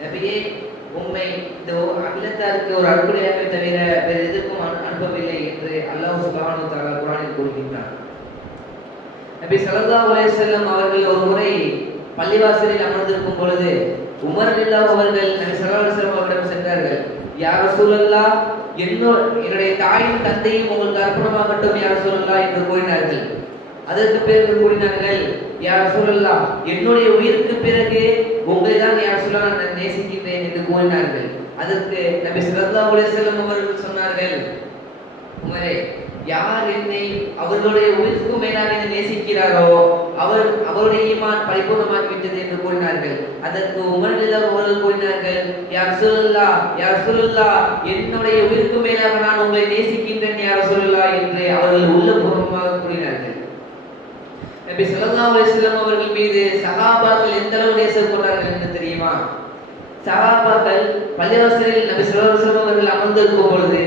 நபியே உண்மை இந்த அகிலத்தாருக்கு ஒரு அற்புடையாக தவிர வேறு எதுக்கும் அனு- அனுப்பவில்லை என்று அல்லாஹ் சுப்ஹானஹு வ குரானில் கூறுகின்றார் நபி ஸல்லல்லாஹு அலைஹி அவர்கள் ஒரு முறை பள்ளிவாசலில் அமர்ந்திருக்கும் பொழுது உமர் இல்லா அவர்கள் நபி ஸல்லல்லாஹு அவரிடம் சென்றார்கள். யார சூழல்லா என்னோ என்னுடைய தாயும் தந்தையும் உங்களுக்கு அர்ப்பணமாகட்டும் யார் சூழல்லா என்று கூறினார்கள். அதற்கு பிறகு கூறினார்கள் யா ரசூலல்லாஹ் என்னுடைய உயிருக்கு பிறகு உங்களை தான் யார் சொல்ல நான் நேசிக்கின்றேன் என்று கூறினார்கள். அதற்கு நபி ஸல்லல்லாஹு உலேசலம் அவர்கள் சொன்னார்கள் உமரே யார் என்னை அவர்களுடைய உயிருக்கு மேலாக என்னை நேசிக்கிறாரோ அவர் அவருடைய ஈமான் பரிபூர்ணமாகி விட்டது என்று கூறினார்கள். அதற்கு உமரிடம் அவர்கள் கூறினார்கள் யார் சொல்லல்லா யார் சொல்லல்லா என்னுடைய உயிருக்கு மேலாக நான் உங்களை நேசிக்கின்றேன் யார் சொல்லல்லா என்று அவர்கள் உள்ளபூர்வமாக கூறினார்கள். நபி ஸல்லல்லாஹு அலைஹி வஸல்லம் அவர்கள் மீது சஹாபாக்கள் எந்த அளவு நேசம் கொண்டார்கள் என்று தெரியுமா? சஹாபாக்கள் பள்ளிவாசலில் நபி ஸல்லல்லாஹு அலைஹி அவர்கள் அமர்ந்திருக்கும் பொழுது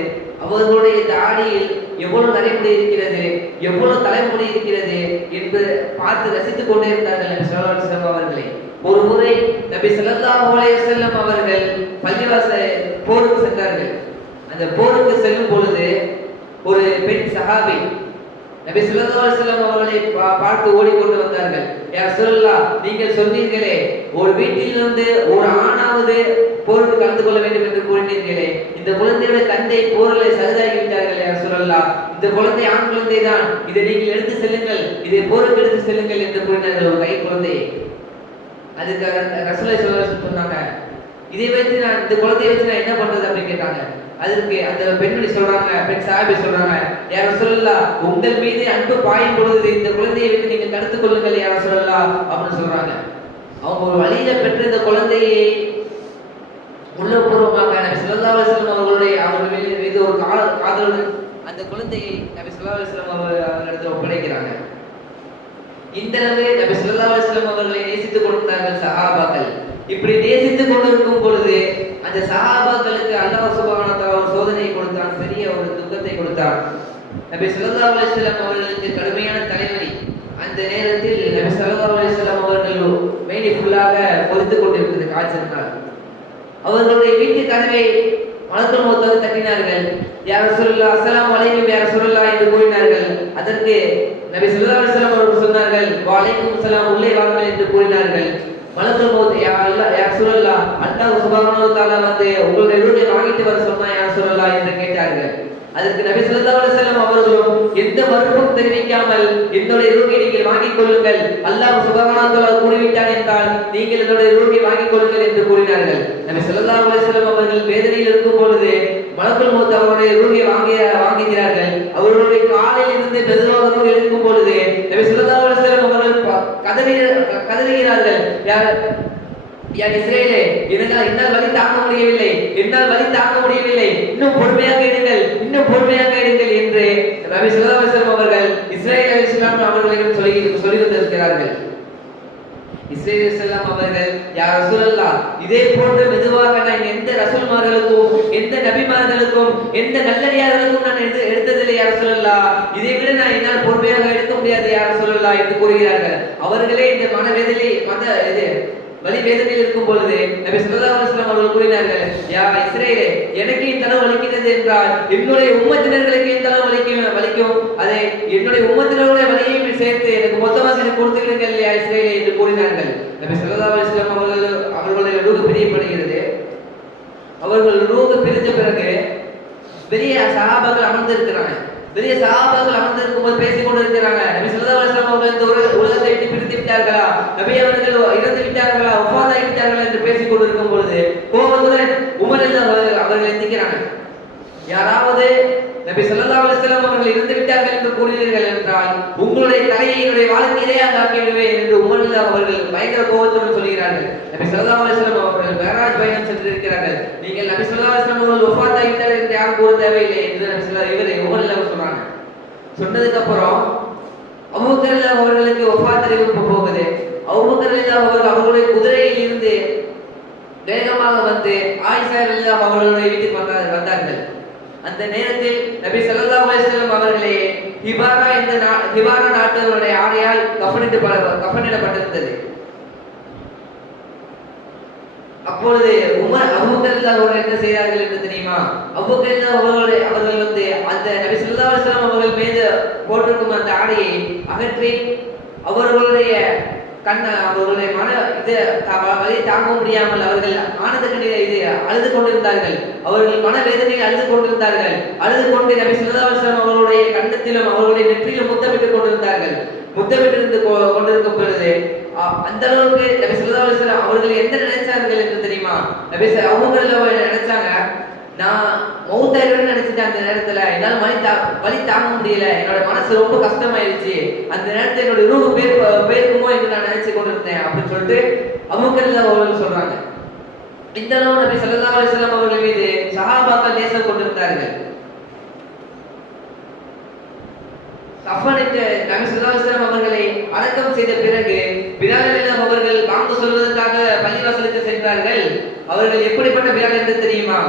அவர்களுடைய தாடியில் எவ்வளவு நரைமுடி இருக்கிறது எவ்வளவு தலைமுடி இருக்கிறது என்று பார்த்து ரசித்துக் கொண்டே இருந்தார்கள் நபி ஸல்லல்லாஹு அலைஹி வஸல்லம் அவர்களை. ஒரு முறை நபி ஸல்லல்லாஹு அலைஹி வஸல்லம் அவர்கள் பள்ளிவாச போருக்கு சென்றார்கள். அந்த போருக்கு செல்லும் பொழுது ஒரு பெண் சஹாபி நபி ஸல்லல்லாஹு அலைஹி வஸல்லம் அவர்களை பா- பார்த்து ஓடிக்கொண்டு வந்தார்கள். யா ரசூலுல்லாஹ் நீங்கள் சொன்னீர்களே ஒரு வீட்டிலிருந்து ஒரு ஆணாவது போருக்கு கலந்து கொள்ள வேண்டும் என்று கூறினீர்களே. இந்த குழந்தையோட தந்தை போரில் சருதாகி விட்டார்கள் யா ரசூலுல்லாஹ். இந்த குழந்தை ஆண் குழந்தை தான் இதை நீங்கள் எடுத்து செல்லுங்கள். இதை போருக்கு எடுத்து செல்லுங்கள் என்று கூறினார்கள் ஒரு கை குழந்தையை. அதுக்கு ரசூலை சொல்ல சொன்னாங்க இதை வைத்து நான் இந்த குழந்தையை வச்சு நான் என்ன பண்றது? அப்படின்னு கேட்டாங்க. அதற்கு அந்த பெண்மணி சொல்றாங்க பெண் சாபி சொல்றாங்க யார சொல்லலாம் உங்கள் மீது அன்பு பாயும் பொழுது இந்த குழந்தையை வைத்து நீங்க தடுத்துக் கொள்ளுங்கள் யார சொல்லலாம் அப்படின்னு சொல்றாங்க. அவங்க ஒரு வழியில பெற்ற இந்த குழந்தையை உள்ளபூர்வமாக நபி ஸல்லல்லாஹு அலுவலம் அவர்களுடைய அவர்கள் மீது- ஒரு காதல் காதலுடன் அந்த குழந்தையை நபி ஸல்லல்லாஹு அலுவலம் அவர் அவர்களிடத்தில் ஒப்படைக்கிறாங்க. இந்த அளவு நபி ஸல்லல்லாஹு அலுவலம் அவர்களை நேசித்துக் கொண்டிருந்தார்கள் சஹாபாக்கள். இப்படி நேசித்துக் கொண்டிருக்கும் பொழுது அந்த சஹாபாக்களுக்கு அல்லாஹ் சுப்ஹானஹு வ தஆலா ஒரு சோதனையை கொடுத்தான் பெரிய ஒரு துக்கத்தை நபி சல்லா அலைஹி வஸல்லம் அவர்களுக்கு கடுமையான தலைவலி. அந்த நேரத்தில் நபி சல்லா அலைஹி வஸல்லம் அவர்கள் மேனி ஃபுல்லாக கொதித்துக் கொண்டிருக்கிறது காய்ச்சலினால் அவர்களுடைய வீட்டு கதவை மலக்குள் முகத்தோடு தட்டினார்கள். யார் சொல்லா அஸ்ஸலாமு வலைக்கும் யார் சொல்லலா என்று கூறினார்கள். அதற்கு நபி ஸல்லல்லாஹு அலிஸ்லாம் அவர்கள் சொன்னார்கள் வலைக்கும் சலாம் உள்ளே வாருங்கள் என்று கூறினார்கள். மலக்குள் முகத்தை யா சொல்லலா அல்லாஹ் சுபஹானஹு தஆலா வந்து உங்களுடைய ரூஹை வாங்கிட்டு வர சொன்னா யா சொல்லலா என்று கேட்டார்கள். அதற்கு நபி ஸல்லல்லாஹு அலைஹி வஸல்லம் அவர்களும் எந்த மறுப்பும் தெரிவிக்காமல் என்னுடைய ரூஹை நீங்கள் வாங்கிக் கொள்ளுங்கள். அல்லாஹ் சுப்ஹானஹு வ தஆலா என்றால் நீங்கள் என்னுடைய ரூஹை வாங்கிக் கொள்ளுங்கள் என்று கூறினார்கள். நபி ஸல்லல்லாஹு அலைஹி வஸல்லம் அவர்கள் வேதனையில் இருக்கும் பொழுது மலக்குள் மௌத் அவருடைய ரூஹை வாங்கிய வாங்குகிறார்கள். அவர்களுடைய காலில் இருந்து மெதுவாக எடுக்கும் பொழுது நபி ஸல்லல்லாஹு அலைஹி வஸல்லம் அவர்கள் கதறி கதறுகிறார்கள் யார்? இஸ்ரேலே என்னால் என்னால் வலி தாங்க முடியவில்லை. என்னால் வலி தாங்க முடியவில்லை. இன்னும் பொறுமையாக இருங்கள். இன்னும் பொறுமையாக இருங்கள் என்று நபி ஸல்லல்லாஹு அவர்கள் இஸ்ரேல் அலிஸ்லாம் அவர்களிடம் சொல்லி சொல்லி வந்திருக்கிறார்கள் இஸ்ரேல் அலிஸ்லாம் அவர்கள் யார் ரசூலல்லா இதே போன்று மெதுவாக நான் எந்த ரசூல்மார்களுக்கும் எந்த நபிமார்களுக்கும் எந்த நல்லடியார்களுக்கும் நான் எடுத்து எடுத்ததில்லை யார் சொல்லல்லா இதை விட நான் என்னால் பொறுமையாக எடுக்க முடியாது யார் சொல்லல்லா என்று கூறுகிறார்கள். அவர்களே இந்த மனவேதனை மத இது வலி வேதனையில் இருக்கும் பொழுது நபி ஸல்லல்லாஹு அலைஹி வஸல்லம் அவர்கள் கூறினார்கள் யா இஸ்ரேலே எனக்கு இந்த அளவு வலிக்கிறது என்றால் என்னுடைய உம்மத்தினர்களுக்கு இந்த அளவு வலிக்கும் வலிக்கும். அதை என்னுடைய உம்மத்தினருடைய வலியையும் சேர்த்து எனக்கு மொத்தமாக எனக்கு கொடுத்துக்கிறீர்கள் இல்லையா யா இஸ்ரேலே என்று கூறினார்கள். நபி ஸல்லல்லாஹு அலைஹி வஸல்லம் அவர்கள் அவர்களுடைய ரூஹ் பிரியப்படுகிறது. அவர்கள் ரூஹ் பிரிஞ்ச பிறகு பெரிய சஹாபாக்கள் அமர்ந்திருக்கிறாங்க. பெரிய சஹாபாக்கள் அமர்ந்திருக்கும் போது பேசிக் கொண்டிருக்கிறாங்க நபி சொல்லா அலுவலாம் அவர்கள் இந்த உலகத்தை விட்டு பிரித்து விட்டார்களா? நபி அவர்கள் இறந்து விட்டார்களா? ஒப்பாதாகி விட்டார்களா என்று பேசிக் கொண்டிருக்கும் பொழுது கோபத்துடன் உமர் அவர்கள் அவர்கள் எந்திக்கிறாங்க யாராவது நபி ஸல்லல்லாஹு அலைஹி வஸல்லம் அவர்கள் இருந்து விட்டார்கள் என்று கூறினீர்கள் என்றால் உங்களுடைய தலையை என்னுடைய வாழ்க்கையிலே இரையாக என்று உமர் அவர்கள் பயங்கர கோபத்துடன் சொல்கிறார்கள் நபி ஸல்லல்லாஹு அலைஹி அவர்கள் மேராஜ் பயணம் சென்றிருக்கிறார்கள். நீங்கள் நபி ஸல்லல்லாஹு அலைஹி அவர்கள் வஃபாத் என்று யாரும் கூற தேவையில்லை என்று நபி சொல்லா இவரை உமர் சொல்றாங்க சொன்னாங்க. சொன்னதுக்கு அப்புறம் அபூபக்கர் அவர்களுக்கு வஃபாத் அறிவிப்பு போகுது. அபூபக்கர் அவர்கள் அவர்களுடைய குதிரையில் இருந்து வேகமாக வந்து ஆயிஷா அவர்களுடைய வீட்டுக்கு வந்தார் வந்தார்கள். அந்த நேரத்தில் நபி ஸல்லல்லாஹு அலைஹி வஸல்லம் அவர்களே ஹிபாரா இந்த ஹிபாரா நாட்டவருடைய ஆடையால் கஃனிட்டு கஃனிடப்பட்டிருந்தது. அப்பொழுது உமர் அபூபக்கர் அவர்கள் என்ன செய்தார்கள் என்று தெரியுமா? அபூபக்கர் அவர்களுடைய அவர்கள் வந்து அந்த நபி ஸல்லல்லாஹு அலைஹி அவர்கள் மீது போட்டிருக்கும் அந்த ஆடையை அகற்றி அவர்களுடைய கண்ண அவர்களுடைய மன இது த- வலி தாங்க முடியாமல் அவர்கள் ஆனந்த கண்ணீர் இது அழுது கொண்டிருந்தார்கள். அவர்கள் மன வேதனையில் அழுது கொண்டிருந்தார்கள். அழுது கொண்டு நபி ஸல்லல்லாஹு அவர்களுடைய கண்ணத்திலும் அவர்களுடைய நெற்றியிலும் முத்தமிட்டுக் கொண்டிருந்தார்கள். முத்தமிட்டிருந்து கொ- கொண்டிருக்கும் பொழுது அந்த அளவுக்கு நபி ஸல்லல்லாஹு அவர்கள் எந்த நினைச்சார்கள் என்று தெரியுமா? நபி அவங்க நினைச்சாங்க? நான் மௌத்தாயிருவேன்னு நினைச்சிட்டேன் அந்த நேரத்துல. என்னால வலி தா வலி தாங்க முடியல. என்னோட மனசு ரொம்ப கஷ்டமாயிருச்சு. அந்த நேரத்துல என்னோட ரூபு பேர் பேருக்குமோ என்று நான் நினைச்சு கொண்டிருந்தேன் அப்படின்னு சொல்லிட்டு அமுக்கல்ல அவர்கள் சொல்றாங்க. இந்த அளவு நபி சல்லா அலிஸ்லாம் அவர்கள் மீது சஹாபாக்கள் நேசம் கொண்டிருந்தார்கள். கஃபனுக்கு நபி அவர்களை அடக்கம் செய்த பிறகு பிலால் அவர்கள் வாங்க சொல்வதற்காக பள்ளிவாசலுக்கு சென்றார்கள். அவர்கள் எப்படிப்பட்ட பிலால் என்று தெரியுமா?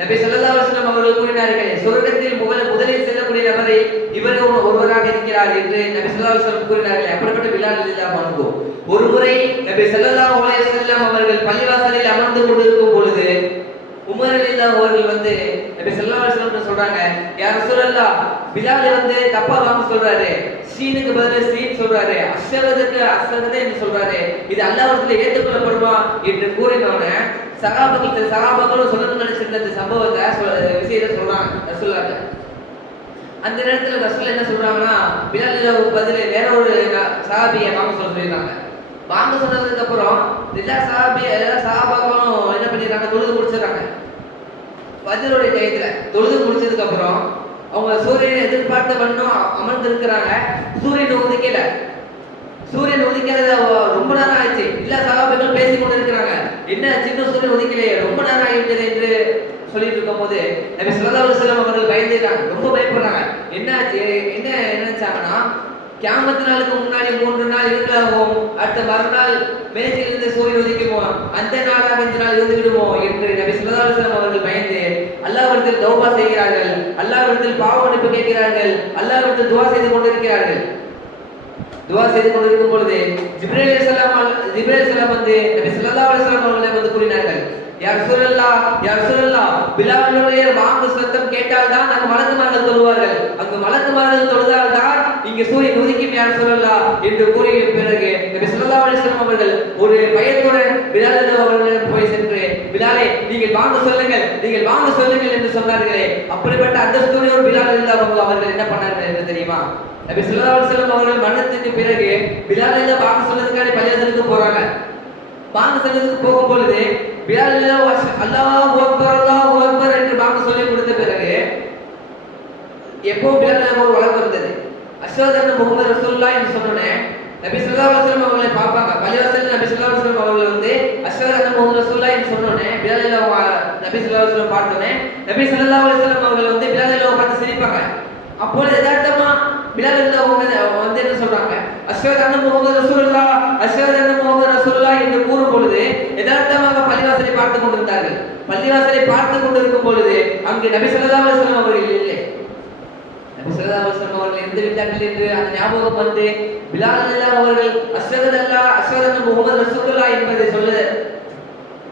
நபி ஸல்லல்லாஹு அலைஹி அவர்கள் கூறினார்கள் சொர்க்கத்தில் முதல் முதலில் செல்லக்கூடிய நபரை இவர் ஒருவராக இருக்கிறார் என்று நபி ஸல்லல்லாஹு அலைஹி கூறினார்கள். அப்படிப்பட்ட விழாவில் ரலியல்லாஹு அனுபவம் ஒரு முறை நபி ஸல்லல்லாஹு அலைஹி வஸல்லம் அவர்கள் பள்ளிவாசலில் அமர்ந்து கொண்டிருக்கும் பொழுது உமர் ரலியல்லாஹு அவர்கள் வந்து நபி ஸல்லல்லாஹு அலைஹி சொல்றாங்க யார் சொல்லல்லா பிலால் வந்து தப்பா வாங்க சொல்றாரு. சீனுக்கு பதிலா சீன் சொல்றாரு. அஸ்ஸவதுக்கு அஸ்ஸவதே என்று சொல்றாரு. இது அல்லாவிடத்துல ஏற்றுக்கொள்ளப்படுமா? என்று கூறினோனே சகாபாக்கள் சகாபாக்களும் சொல்லணும்னு நினைச்சிருந்த இந்த சம்பவத்தை சொல்ல- விஷயத்தை சொல்றாங்க ரசூலுல்லாஹ் அந்த நேரத்தில் ரசூல் என்ன சொல்றாங்கன்னா பிலால் ஒரு பதில் வேற ஒரு சகாபியை வாங்க சொல்ல சொல்லியிருக்காங்க. வாங்க சொன்னதுக்கு அப்புறம் எல்லா சஹாபி எல்லா சகாபாக்களும் என்ன பண்ணிடுறாங்க தொழுது முடிச்சிடுறாங்க. பதிலுடைய டயத்துல தொழுது முடிச்சதுக்கு அப்புறம் அவங்க சூரியனை எதிர்பார்த்த வண்ணம் அமர்ந்து இருக்கிறாங்க சூரியன் உதிக்கல சூரியன் உதிக்கிறது ரொம்ப நேரம் ஆயிடுச்சு. எல்லா சகாபிகளும் பேசி கொண்டு இருக்கிறாங்க என்ன சின்ன சொல்லி ஒதுக்கலையே ரொம்ப நேரம் ஆகிட்டது என்று சொல்லிட்டு இருக்கும் போது நபி சுல்லா அலுவலம் அவர்கள் பயந்துட்டாங்க. ரொம்ப பயப்படுறாங்க. என்ன ஆச்சு? என்ன நினைச்சாங்கன்னா கியாமத்து நாளுக்கு முன்னாடி மூன்று நாள் இருக்கலாகும் அடுத்த மறுநாள் மேற்கிலிருந்து சூரியன் ஒதுக்கிடுவோம் அந்த நாளாக இந்த நாள் இருந்து விடுவோம் என்று நபி சுல்லா அலுவலம் அவர்கள் பயந்து அல்லாவிடத்தில் தௌபா செய்கிறார்கள். அல்லாவிடத்தில் பாவ அனுப்பு கேட்கிறார்கள். அல்லாவிடத்தில் துவா செய்து கொண்டிருக்கிறார்கள். துவா செய்து கொண்டிருக்கும் பொழுது ஜிப்ரேல் அலைஹிஸ்ஸலாம் ஜிப்ரேல் அலைஹிஸ்ஸலாம் வந்து நபி ஸல்லல்லாஹு அலைஹி வஸல்லம் அவர்களை வந்து கூறினார்கள் யா ரசூலல்லாஹ் யா ரசூலல்லாஹ் பிலாலுடைய வாங்கு சத்தம் கேட்டால் தான் அங்கு மலக்குமார்கள் தொழுவார்கள். அங்கு மலக்குமார்கள் தொழுதால் தான் இங்கு சூரியன் உதிக்கும் யா சொல்லலா என்று கூறிய பிறகு நபி ஸல்லல்லாஹு அலைஹி வஸல்லம் அவர்கள் ஒரு பயத்துடன் பிலால் அவர்களிடம் போய் சென்று பிலாலே நீங்கள் வாங்க சொல்லுங்கள் நீங்கள் வாங்க சொல்லுங்கள் என்று சொன்னார்களே. அப்படிப்பட்ட அந்த ஒரு பிலால் இருந்தால் அவர்கள் என்ன பண்ணார்கள் என்று தெரியுமா? நபி ஸல்லல்லாஹு அலைஹி வஸல்லம் அவர்கள் மரணத்துக்கு பிறகு பிலால் இல்லா பாங்க சொல்றதுக்காக பள்ளியாசலுக்கு போறாங்க. பாங்க சொல்றதுக்கு போகும் பொழுது பிலால் இல்லா அல்லாஹ் அக்பர் அல்லாஹ் அக்பர் என்று பாங்க சொல்லி கொடுத்த பிறகு எப்போ பிலால் ஒரு வழக்கு இருந்தது. அஷ்ஹது அன்ன முஹம்மது ரசூலுல்லாஹ் என்று சொன்னோனே நபி ஸல்லல்லாஹு அலைஹி வஸல்லம் அவர்களை பார்ப்பாங்க. பள்ளிவாசலில் நபி ஸல்லல்லாஹு அலைஹி வஸல்லம் அவர்கள் வந்து அஷ்ஹது அன்ன முஹம்மது ரசூலுல்லாஹ் என்று சொன்னோடனே பிலால் இல்லா நபி ஸல்லல்லாஹு அலைஹி வஸல்லம் பார்த்தோடனே நபி ஸல்லல்லாஹு அலைஹி வஸல்லம் அவர்கள் வந்து பிலால் இல்லா பார்த்து சிரிப்பாங்க. அப்பொழுது எதார்த்தமா பிலால் இல்ல வந்து என்ன சொல்றாங்க? அஸ்வத் அண்ணன் முஹம்மது ரசூலுல்லாஹ் அஷ்ஹது அன்ன முஹம்மது ரசூலுல்லாஹ் என்று கூறும் பொழுது யதார்த்தமாக பள்ளிவாசலை பார்த்து கொண்டிருந்தார்கள். பள்ளிவாசலை பார்த்து கொண்டிருக்கும் பொழுது அங்கு நபி ஸல்லல்லாஹு அலைஹி அவர்கள் இல்லை. நபி ஸல்லல்லாஹு அலைஹி அவர்கள் எந்த விட்டார்கள் என்று அந்த ஞாபகம் வந்து பிலால் அல்லா அவர்கள் அஷ்ஹது அல்லா அஷ்ஹது அன்ன முஹம்மது என்பதை சொல்ல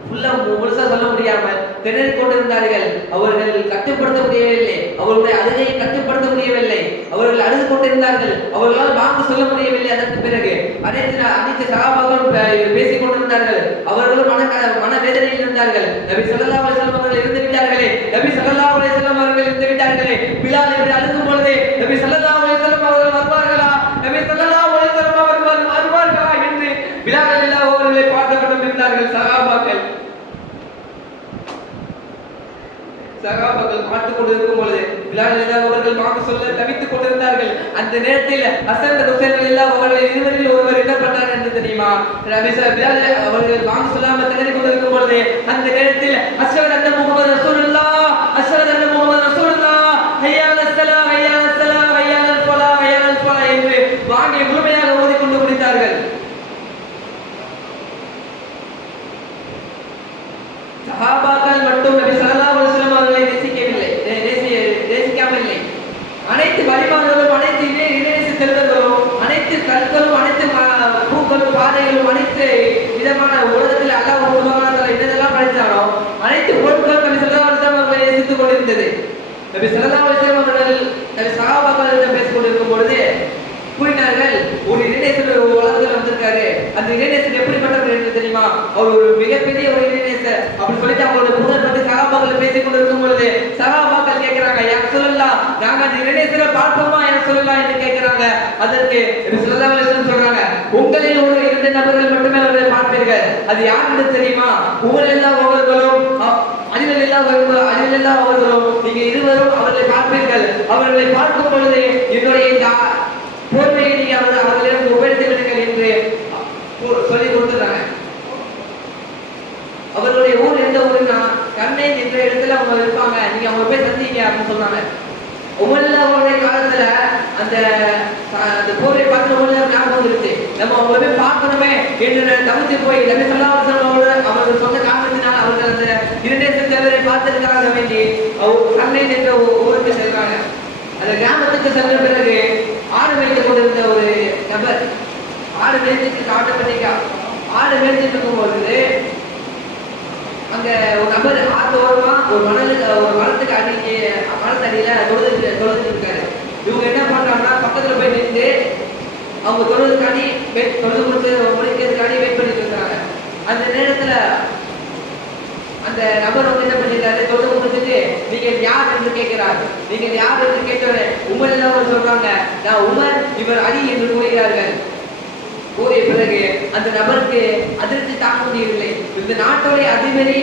ஃபுல்லா முழுசா சொல்ல முடியாமல் திணறிக் கொண்டிருந்தார்கள். அவர்கள் கட்டுப்படுத்த முடியவில்லை அவர்களுடைய அழுகையை கட்டுப்படுத்த முடியவில்லை அவர்கள் அழுது கொண்டிருந்தார்கள். அவர்களால் வாக்கு சொல்ல முடியவில்லை. அதற்கு பிறகு அனைத்து அனைத்து சகாபாக்களும் பேசிக் கொண்டிருந்தார்கள். அவர்களும் மன மன வேதனையில் இருந்தார்கள். நபி ஸல்லல்லாஹு அலிஸ்லாம் அவர்கள் இருந்து விட்டார்களே. நபி ஸல்லல்லாஹு அலிஸ்லாம் அவர்கள் இருந்து விட்டார்களே. பிலால் இப்படி அழுகும் பொழுது நபி ஸல்லல்லாஹு அலைஹி வஸல்லம் அவர்கள் வருவார்களா நபி ஸல்லல்லாஹு அலைஹி வஸல்லம் அவர்கள் வருவார்களா என்று பிலால் ரலியல்லாஹு அவர்களை பார்த்து கொண்டிருந்தார்கள் சகாபாக்கள் சகாபாக்கள் பார்த்துக் கொண்டிருக்கும் பொழுது பிலால் அவர்கள் வாக்கு சொல்ல தவித்துக் கொண்டிருந்தார்கள். அந்த நேரத்தில் ஹசன் ஹுசைன் ரலியல்லாஹு அவர்கள் இருவரில் ஒருவர் என்ன பண்ணார் என்று தெரியுமா? நபி பிலால் அவர்கள் வாங்க சொல்லாமல் திணறிக் கொண்டிருக்கும் பொழுது அந்த நேரத்தில் அஷ்ஹது அந்த முகமது ரசூலுல்லா அஷ்ஹது அந்த முகமது ரசூலுல்லா ஹய்யா அலஸ் ஸலாம் ஹய்யா அலஸ் ஸலாம் ஹய்யா அலல் என்று வாங்கி முழுமையாக ஓதிக்கொண்டு முடித்தார்கள். சஹாபா அனைத்து வழிபாடுகளும் அனைத்துமே இணைநிலை செல்வர்களும் அனைத்து கற்களும் அனைத்து பூக்களும் பாதைகளும் அனைத்து விதமான உலகத்தில் அல்லாஹ் உருவான என்னதெல்லாம் படைத்தாரோ அனைத்து பொருட்களும் நபி சல்லா அவர்களை நேசித்துக் கொண்டிருந்தது நபி சல்லா அலிஸ்லாம் அவர்கள் நபி சகாபாக்களிடம் பேசிக் கொண்டிருக்கும் பொழுது கூறினார்கள் ஒரு இணைநேசர் உலகத்தில் வந்திருக்காரு. அந்த இணைநேசர் எப்படிப்பட்டவர் என்று தெரியுமா? அவர் ஒரு மிகப்பெரிய ஒரு இணைநேசர் அப்படின்னு சொல்லிட்டு அவங்களோட புகழ் பற்றி சகாபாக்கள் பேசிக் கொண்டிருக்கும் பொழுது சகாபாக்கள் கேட்கிறாங்க யார் சொல்லலாம் நாங்க அந்த பார்ப்போமா என சொல்லலாம் என்று கேட்கிறாங்க. அதற்கு சொல்றாங்க. உங்களில் ஒரு இரண்டு நபர்கள் மட்டுமே அவர்களை பார்ப்பீர்கள். அது யார் என்று தெரியுமா? உங்கள் எல்லா அவர்களும் அதில் எல்லா அதில் எல்லா ஒவ்வொருவரும் நீங்க இருவரும் அவர்களை பார்ப்பீர்கள். அவர்களை பார்க்கும் பொழுது என்னுடைய இந்த போர்வையை நீங்க அவர் அவர்களிடம் உபயோகித்து விடுங்கள் என்று சொல்லி கொடுத்துறாங்க அவர்களுடைய ஊர் எந்த ஊருன்னா கண்ணை என்ற இடத்துல அவங்க இருப்பாங்க. நீங்க அவங்க போய் சந்திங்க அப்படின்னு சொன்னாங்க உமல்லாவுடைய காலத்துல அந்த அந்த போரை பார்த்து உமல்ல ஞாபகம் வந்துருச்சு. நம்ம அவங்கள போய் பார்க்கணுமே என்று தவிர்த்து போய் நபி ஸல்லல்லாஹு அவர்கள் அவர்கள் சொன்ன காரணத்தினால் அவர்கள் அந்த இரண்டே தேவரை பார்த்திருக்காங்க வேண்டி அவர் கண்ணை என்ற ஊருக்கு செல்றாங்க. அந்த கிராமத்துக்கு சென்ற பிறகு ஆடு மேய்த்து கொண்டிருந்த ஒரு நபர் ஆடு மேய்ச்சிட்டு ஆட்டோமேட்டிக்கா ஆடு மேய்த்துட்டு இருக்கும்போது அங்க ஒரு நபர் ஆத்தோரமா ஒரு மணலுக்கு ஒரு மரத்துக்கு மரத்தடியில தொழுது தொழுதுட்டு இருக்காரு. இவங்க என்ன பண்றாங்கன்னா பக்கத்துல போய் நின்று அவங்க தொழுதுக்காண்டி வெயிட் தொழுது கொடுத்து முடிக்கிறதுக்காண்டி வெயிட் பண்ணிட்டு இருக்காங்க. அந்த நேரத்துல அந்த நபர் வந்து என்ன பண்ணிருக்காரு தொழுது முடிச்சுட்டு நீங்க யார் என்று கேட்கிறார். நீங்க யார் என்று கேட்டவரே உமர் எல்லாம் சொல்றாங்க நான் உமர் இவர் அடி என்று கூறுகிறார்கள். கூறிய பிறகு அந்த நபருக்கு அதிர்ச்சி தாங்க முடியவில்லை. இந்த நாட்டோடைய அதிபரி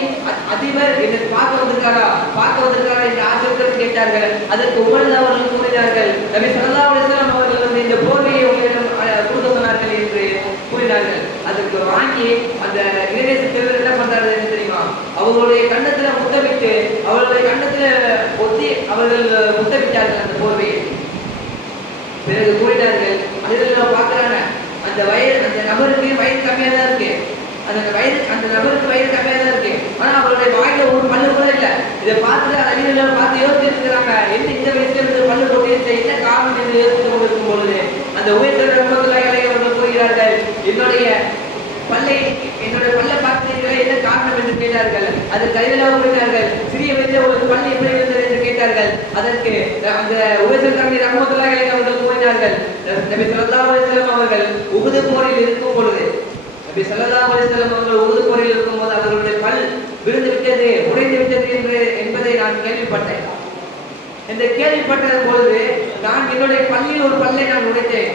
அதிபர் என்னை பார்க்க வந்திருக்காரா? பார்க்க வந்திருக்காரா என்று ஆச்சரியத்துடன் கேட்டார்கள். அதற்கு உமர் அவர்கள் கூறினார்கள் நபி ஸல்லல்லாஹு அவர்கள் வந்து இந்த போர்வையை உங்களிடம் அஹ், கொடுக்க சொன்னார்கள் என்று கூறினார்கள். அதற்கு வாங்கி அந்த இளைஞர் தலைவர் என்ன பண்றாரு என்று தெரியுமா? அவர்களுடைய கண்ணத்துல முத்தமிட்டு அவர்களுடைய கண்ணத்துல ஒத்தி அவர்கள் முத்தமிட்டார்கள் அந்த போர்வையை. பிறகு கூறினார்கள் அதில் பார்க்கறாங்க அந்த வயது அந்த நபருக்கு வயது கம்மியாக தான் இருக்கு. அந்த வயது அந்த நபருக்கு வயது கம்மியாக தான் இருக்கு. ஆனா அவருடைய வாயில ஒரு பல்லு கூட இல்லை. இதை பார்த்துட்டு அந்த பார்த்து யோசிச்சிருக்கிறாங்க இருக்கிறாங்க. என்ன இந்த வயசுல இருந்து பல்லு போட்டு என்ன காரணம் என்று யோசித்து கொண்டிருக்கும் பொழுது அந்த உயர்ந்த ரஹமத்துல்லாஹி அலைஹி அவர்கள் கூறுகிறார்கள் என்னுடைய பல்லை என்னுடைய பல்ல பார்த்தீர்களா என்ன காரணம்? என்று கேட்டார்கள். அது கைவிலாக கூறினார்கள் சிறிய வயதில் ஒரு பள்ளி எப்படி இருந்தது? கேட்டார்கள். அதற்கு அந்த உபசல் ரஹமத்துல்லாஹி அலைஹி அவர்கள் கூறினார்கள் நபி ஸல்லல்லாஹு அலைஹி வஸல்லம் அவர்கள் உஹது போரில் இருக்கும் பொழுது நபி ஸல்லல்லாஹு அலைஹி வஸல்லம் அவர்கள் உஹது போரில் இருக்கும் போது அவர்களுடைய பல் விழுந்து விட்டது உடைந்து விட்டது என்று என்பதை நான் கேள்விப்பட்டேன். இந்த கேள்விப்பட்டது பொழுது நான் என்னுடைய பள்ளியில் ஒரு பல்லை நான் உடைத்தேன்.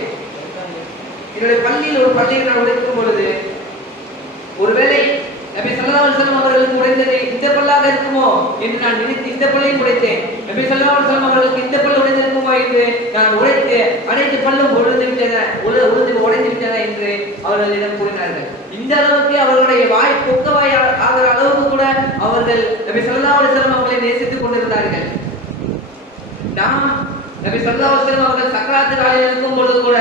என்னுடைய பள்ளியில் ஒரு பள்ளியை நான் உடைக்கும் பொழுது ஒருவேளை நபி ஸல்லல்லாஹு அலைஹி வஸல்லம் அவர்களுக்கு உடைந்தது இந்த பல்லாக இருக்குமோ என்று நான் நினைத்து இந்த பல்லையும் உடைத்தேன். நபி ஸல்லல்லாஹு அலைஹி வஸல்லம் அவர்களுக்கு இந்த பல்லு உடைந்திருக்குமோ என்று நான் உடைத்து அனைத்து பல்லும் உடைந்து விட்டன உள்ள உடைந்து உடைந்து விட்டன என்று அவர்களிடம் கூறினார்கள். இந்த அளவுக்கு அவர்களுடைய வாய் பொக்க வாய் ஆகிற அளவுக்கு கூட அவர்கள் நபி ஸல்லல்லாஹு அலைஹி வஸல்லம் அவர்களை நேசித்துக் கொண்டிருந்தார்கள். நாம் நபி ஸல்லல்லாஹு அலைஹி வஸல்லம் அவர்கள் சக்கராத்து காலையில் இருக்கும் பொழுது கூட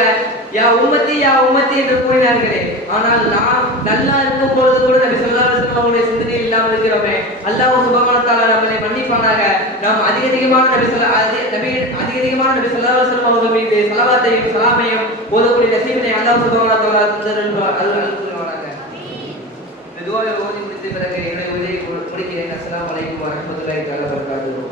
யா உம்மத்தி யா உம்மத்தி என்று கூறினார்களே. ஆனால் நாம் நல்லா இருக்கும் பொழுது கூட நபி ஸல்லல்லாஹு அலைஹி சிந்தனையில் இல்லாமல் இருக்கிறோமே. அல்லாஹ் சுபமானத்தால நம்மளை மன்னிப்பானாக. நாம் அதிக அதிகமான நபி சொல்ல நபி அதிக அதிகமான நபி ஸல்லல்லாஹு அலைஹி அவர்கள் மீது ஸலவாத்தையும் சலாமையும் ஓதக்கூடிய நசீபினை அல்லாஹ் சுபமானத்தால வ தஆலா ஓதி முடித்த பிறகு என்னுடைய உதவி முடிக்கிறேன். அஸ்லாம் வலைக்கும் அலைக்கும் வரஹ்மத்துல்லாஹி